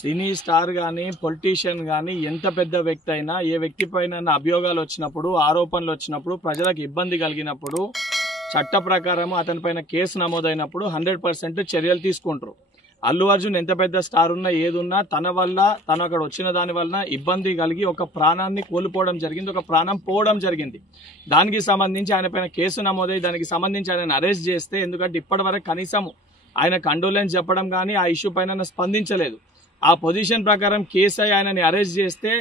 Cine star కానీ politician కానీ ఎంత పెద్ద వ్యక్తి అయినా ఏ వ్యక్తి పైన అభియోగాలు వచ్చినప్పుడు ఆరోపణలు వచ్చినప్పుడు ప్రజలకు ఇబ్బంది కలిగినప్పుడు చట్ట ప్రకారం అతనిపైన కేసు నమోదైనప్పుడు 100% చర్యలు తీసుకుంటారు. అల్లు అర్జున్ ఎంత పెద్ద స్టార్ ఉన్నా ఏదున్నా తన వల్ల తను అక్కడ వచ్చిన దాని వలన ఇబ్బంది కలిగి ఒక ప్రాణాన్ని కోల్పోవడం జరిగింది, ఒక ప్రాణం పోవడం జరిగింది. దానికి సంబంధించి ఆయన పైన కేసు నమోదై దానికి సంబంధించి ఆయన అరెస్ట్ చేస్తే, ఎందుకంటే ఇప్పటివరకు కనీసం ఆయన కండోలెన్స్ చెప్పడం కానీ ఆ ఇష్యూ పైన స్పందించలేదు. ఆ పొజిషన్ ప్రకారం కేసు ఆయనని అరెస్ట్ చేస్తే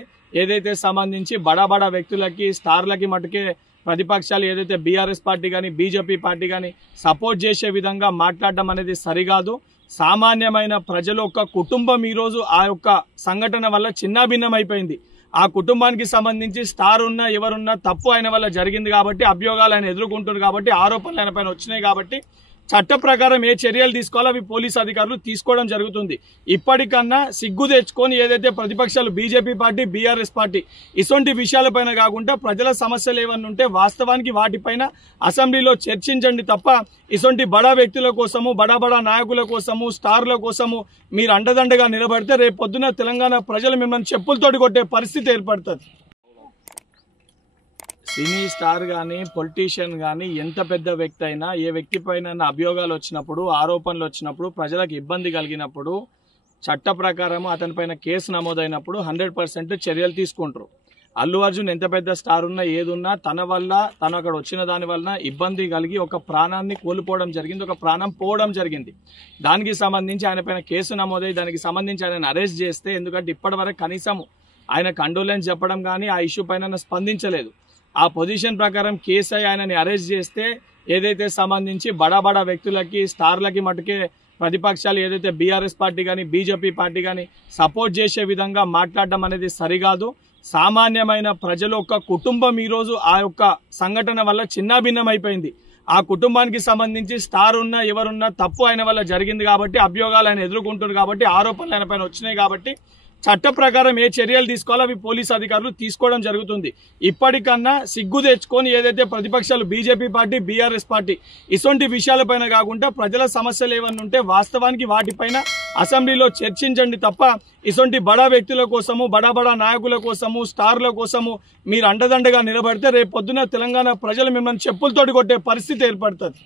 ఏదైతే సంబంధించి బడా వ్యక్తులకి స్టార్లకి మటుకే ప్రతిపక్షాలు ఏదైతే బీఆర్ఎస్ పార్టీ కానీ బీజేపీ పార్టీ కానీ సపోర్ట్ చేసే విధంగా మాట్లాడడం అనేది సరికాదు. సామాన్యమైన ప్రజలు ఒక కుటుంబం ఈరోజు ఆ యొక్క సంఘటన వల్ల చిన్నాభిన్నమైపోయింది. ఆ కుటుంబానికి సంబంధించి స్టార్ ఉన్నా ఎవరున్నా తప్పు ఆయన వల్ల జరిగింది కాబట్టి అభియోగాలు ఆయన ఎదుర్కొంటున్నారు కాబట్టి ఆరోపణలు ఆయన పైన వచ్చినాయి కాబట్టి చట్ట ప్రకారం ఏ చర్యలు తీసుకోవాలో అవి పోలీసు అధికారులు తీసుకోవడం జరుగుతుంది. ఇప్పటికన్నా సిగ్గు తెచ్చుకొని ఏదైతే ప్రతిపక్షాలు బీజేపీ పార్టీ బీఆర్ఎస్ పార్టీ ఇటువంటి విషయాలపైన కాకుండా ప్రజల సమస్యలు ఏమన్నా ఉంటే వాస్తవానికి వాటిపైన అసెంబ్లీలో చర్చించండి తప్ప ఇటువంటి బడా వ్యక్తుల కోసము బడా నాయకుల కోసము స్టార్ల కోసము మీరు అండదండగా నిలబడితే రేపు పొద్దున తెలంగాణ ప్రజలు మిమ్మల్ని చెప్పులతోటి కొట్టే పరిస్థితి ఏర్పడుతుంది. సినీ స్టార్ కానీ పొలిటీషియన్ కానీ ఎంత పెద్ద వ్యక్తి అయినా ఏ వ్యక్తి పైన అభియోగాలు వచ్చినప్పుడు ఆరోపణలు వచ్చినప్పుడు ప్రజలకు ఇబ్బంది కలిగినప్పుడు చట్ట ప్రకారం అతనిపైన కేసు నమోదైనప్పుడు 100% చర్యలు తీసుకుంటారు. అల్లు అర్జున్ ఎంత పెద్ద స్టార్ ఉన్నా ఏదున్నా తన వల్ల తను అక్కడ వచ్చిన దాని వలన ఇబ్బంది కలిగి ఒక ప్రాణాన్ని కోల్పోవడం జరిగింది, ఒక ప్రాణం పోవడం జరిగింది. దానికి సంబంధించి ఆయన పైన కేసు నమోదై దానికి సంబంధించి ఆయన అరెస్ట్ చేస్తే, ఎందుకంటే ఇప్పటివరకు కనీసం ఆయన కండోలెన్స్ చెప్పడం కానీ ఆ ఇష్యూ పైన స్పందించలేదు. ఆ పొజిషన్ ప్రకారం కేసు ఆయనని అరెస్ట్ చేస్తే ఏదైతే సంబంధించి బడా వ్యక్తులకి స్టార్లకి మటుకే ప్రతిపక్షాలు ఏదైతే బీఆర్ఎస్ పార్టీ కానీ బీజేపీ పార్టీ కానీ సపోర్ట్ చేసే విధంగా మాట్లాడడం అనేది సరికాదు. సామాన్యమైన ప్రజలు ఒక కుటుంబం ఈరోజు ఆ యొక్క సంఘటన వల్ల చిన్నాభిన్నమైపోయింది. ఆ కుటుంబానికి సంబంధించి స్టార్ ఉన్నా ఎవరున్నా తప్పు ఆయన వల్ల జరిగింది కాబట్టి అభియోగాలు ఆయన ఎదుర్కొంటున్నారు కాబట్టి ఆరోపణలు ఆయన పైన వచ్చినాయి కాబట్టి చట్ట ప్రకారం ఏ చర్యలు తీసుకోవాలో అవి పోలీసు అధికారులు తీసుకోవడం జరుగుతుంది. ఇప్పటికన్నా సిగ్గు తెచ్చుకొని ఏదైతే ప్రతిపక్షాలు బీజేపీ పార్టీ బీఆర్ఎస్ పార్టీ ఇటువంటి విషయాలపైన కాకుండా ప్రజల సమస్యలు ఏమన్నా ఉంటే వాస్తవానికి వాటిపైన అసెంబ్లీలో చర్చించండి తప్ప ఇటువంటి బడా వ్యక్తుల కోసము బడా నాయకుల కోసము స్టార్ల కోసము మీరు అండదండగా నిలబడితే రేపు పొద్దున తెలంగాణ ప్రజలు మిమ్మల్ని చెప్పులతోటి కొట్టే పరిస్థితి ఏర్పడుతుంది.